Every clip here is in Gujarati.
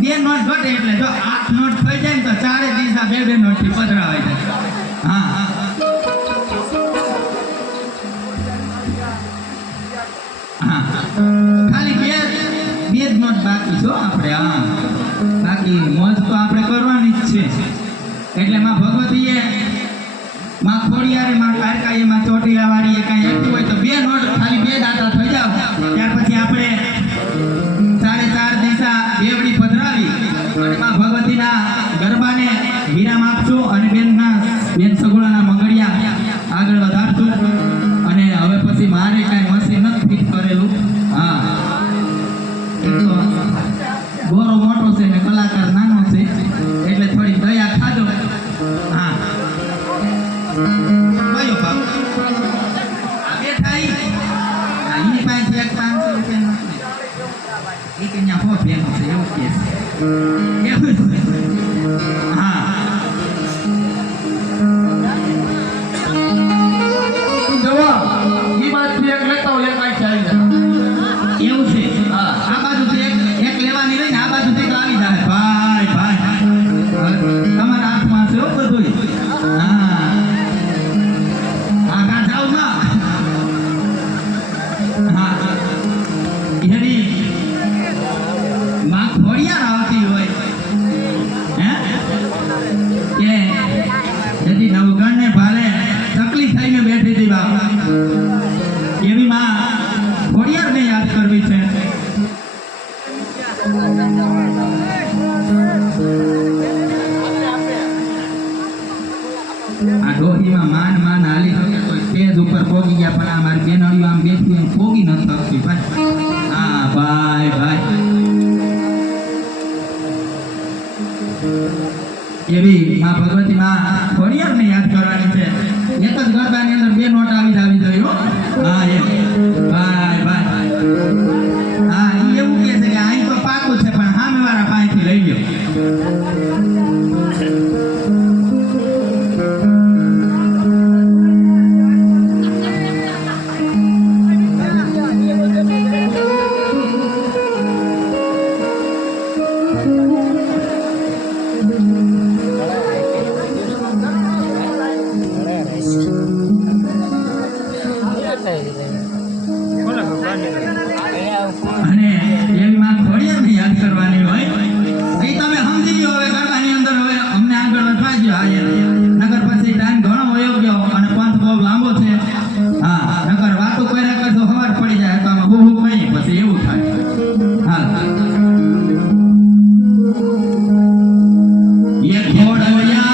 બે નોટ ઘટે એટલે જો 8 નોટ થઈ જાય ને તો ચારે દિશા બે બે નોટ થી પધરાવાય જાય. હા ખાલી બે જ નોટ બાકી છો આપણે. હા બાકી મોજ તો આપણે કરવાની જ છે. એટલે માં ભગવતીએ માં ખોડિયારે માં કારકાઈએ માં ચોટીલા વાળીએ કઈ એટલું હોય તો બે નોટ ખાલી બે દાતા થઈ જાવ. ત્યાર પછી આપણે ચારે ચાર દિશા બેવડી પધરાવી અને માં ભગવતીના ગરબાને વિરામ આપશું અને બેન સગુણાના મંગળિયા આગળ વધારશું. અને હવે પછી મારે કાંઈ મશીન નથી ફિટ કરેલું. હા ગોરો મોટો છે ને કલાકાર નાનો છે એટલે થોડી દયા ખાજો. હા કયો બાપ બેઠા એની પાસે 500 રૂપિયા એ કે ત્યાં હો બેનો છે એવું કે છે. હા જવા એ બાજુ એક લેતા હોય એક આવી જાય એવું છે. હા આ બાજુથી એક લેવાની રહીને આ બાજુથી તો આવી જાય. ભાઈ તમારા હાથમાં છે બધું. હા આગળ જાવ ના. હા એની માં ખોડિયાર આવતી હોય હે કે જેથી નવગણને ભાલે તકલીફ થઈને બેઠી હતી બાપ એવી માં ખોડિયારને યાદ કરવી છે. આ ડોહીમાં માન હાલી શકે કોઈ સ્ટેજ ઉપર પોગી ગયા પણ આ મારી બેનડીઓ આમ બેઠી એમ પોગી નથી શકતી ભાઈ. હા ભાઈ એવી માં ભગવતી માં ખોડિયારને યાદ કરવાની છે. એક જ ગરબાની અંદર બે નોટ આવી જોઈએ હો. હા એમ ભાઈ હા એવું કે છે કે અહીં તો પાકું છે પણ સામેવાળા પાસેથી લઈ ગયો. અને એવી માં ખોડિયારને યાદ કરવાની હોય એ તમે સમજી ગયો. હવે ગરબાની અંદર હવે અમને આગળ વધવા ગયો. નગર પછી ટાઈમ ઘણો વયો ગયો અને પંથ બહુ લાંબો છે. હા નગર વાતો કર્યા કરશો ખબર પડી જાય તો આમાં બહુ કઈ પછી એવું થાય. હા એક ખોડિયા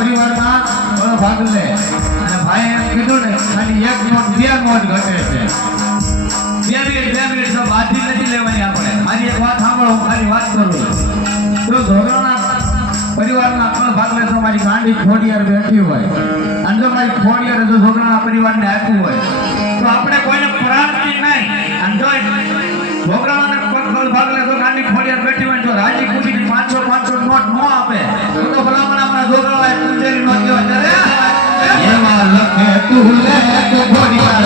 પરિવારના ભાગ લે અને ભાઈ એમ કીધું ને ખાલી એક નોટ બે નોટ ઘટે છે. 2 મિનિટ તો બાજી નથી લેવાની આપણે. મારી એક વાત સાંભળો, હું ખાલી વાત કરું. જો ધોરણના પરિવારના ત્રણ ભાગ લે તો મારી ગાંડી ખોડિયાર બેઠી હોય અને જો મારી ખોડિયાર જો ધોરણના પરિવારને આપ્યું હોય તો આપણે કોઈને પ્રાપ્તિ નહીં. અને જો ધોરણાને ભાગ લે તો ગાંડી ખોડિયાર બેઠી હોય તો રાજી ખુશીની 500 નોટ ન આપે તો ભલામણ આપણા ધોરણાએ પૂંજેરી નોટ દેવા ત્યારે એવા લખે તું લે તો ખોડિયાર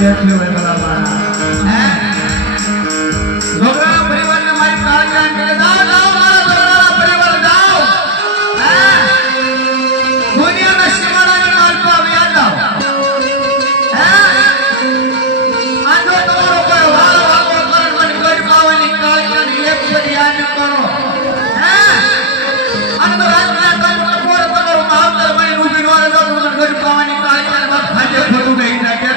બેઠી હોય બરાબર. છોકરા પરિવારને મારી કાળજી કરે જાઓ મારા પરિવાર જાઓ. દુનિયાના સીમાડાની માર્ગો આવ્યા જાઓ. આજો તમારો કોઈ વાળો વાગો કરવાની ગઢ પાવાની કાળજી એક ફરી યાદ કરો. અને તો રાતના તમે કોર કરો માવતર મળી ઊભી નો રહો તો ગઢ પાવાની કાળજી વાત ભાજે ખોટું નહીં થાય કે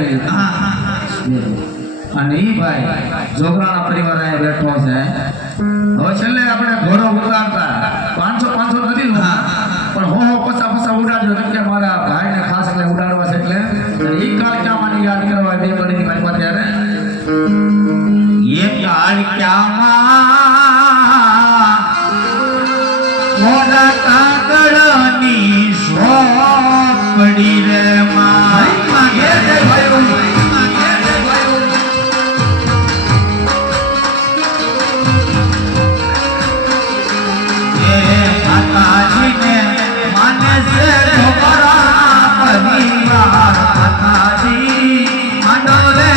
કરી હા હા હા અને ઈ ભાઈ જોગરાના પરિવાર અહીંયા બેઠો છે હવે છેલ્લે આપણે ઘોડો ઉતારતા 500 નથી હા, જોતા. હા, હા. પણ હો પસા ઉડાડજો કેમ કે મારા ભાઈને ખાસ એટલે ઉડાડવા છે એટલે અને ઈ કાળક્યામાંની યાદ કરવા બે ગણીની મારી પાસે ત્યારે એ કાળક્યામાં મોડા કાગળની સોપડી રે માં ઘેર જઈ ભાઈઓ, ઘેર જઈ ભાઈઓ. એ માતાજીને માને છે તમારા પરિવાર માતાજી માંડો રે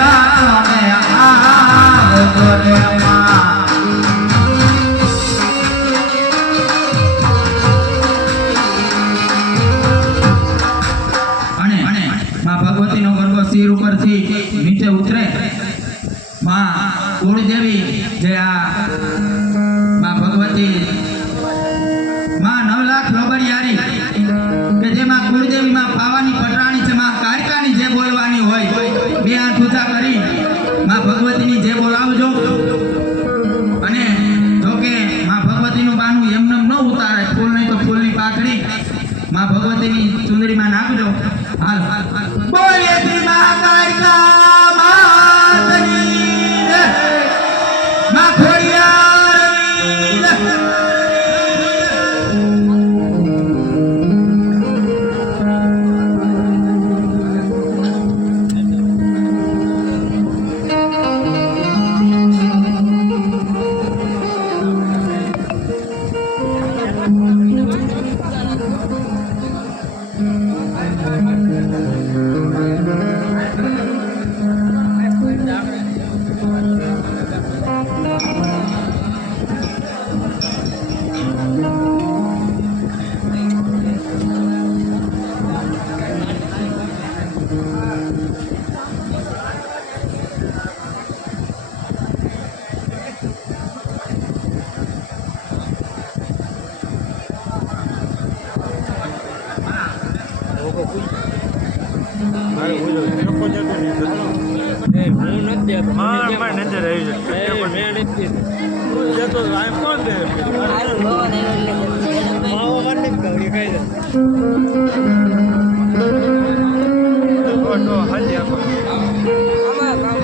લાને આવજો રે માં અને માં ભગવતીનો ગરબો શિર ઉપરથી નીચે ઉતરે માં કુળદેવી જે આ માં ભગવતી માં 9 લાખ લોબડિયારી કે જેમાં કુળદેવી માં પાવાની પટરાણી છે માં કારકાની જે બોલવાની હોય બે હાથ ઊંચા કરી માં ભગવતીની જે બોલાવજો અને જો કે માં ભગવતીનું બાનું એમનેમ ન ઉતારે ફૂલ નહીં તો ફૂલની પાખડી માં ભગવતીની ચુંદડીમાં નાખજો હાલ બોલે શ્રી મા કાળકા માતની જય માં ખોડિયારની જય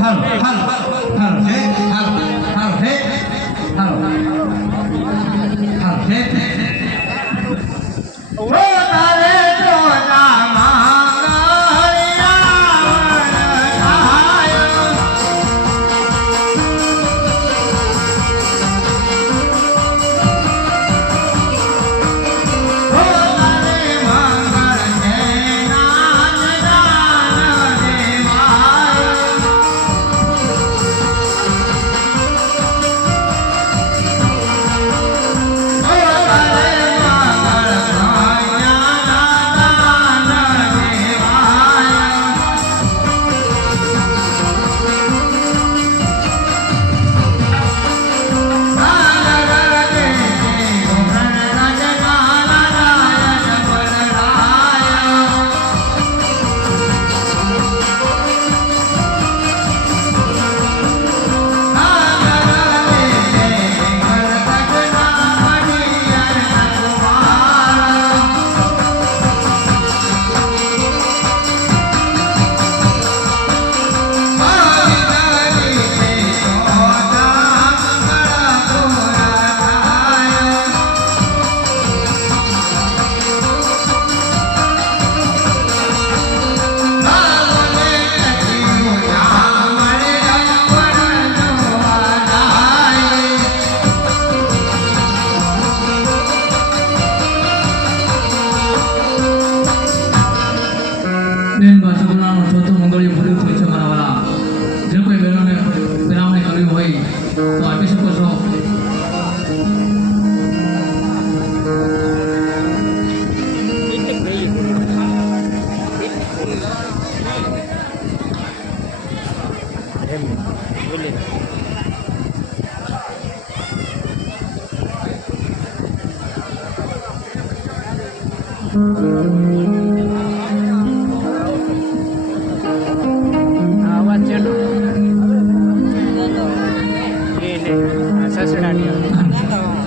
હાલ હાલ હાલ હે હાલ હાલ હે હાલ હાલ હે ઓ તારે તો ના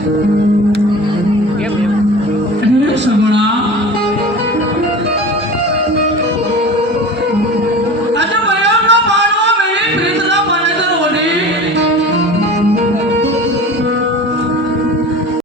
છે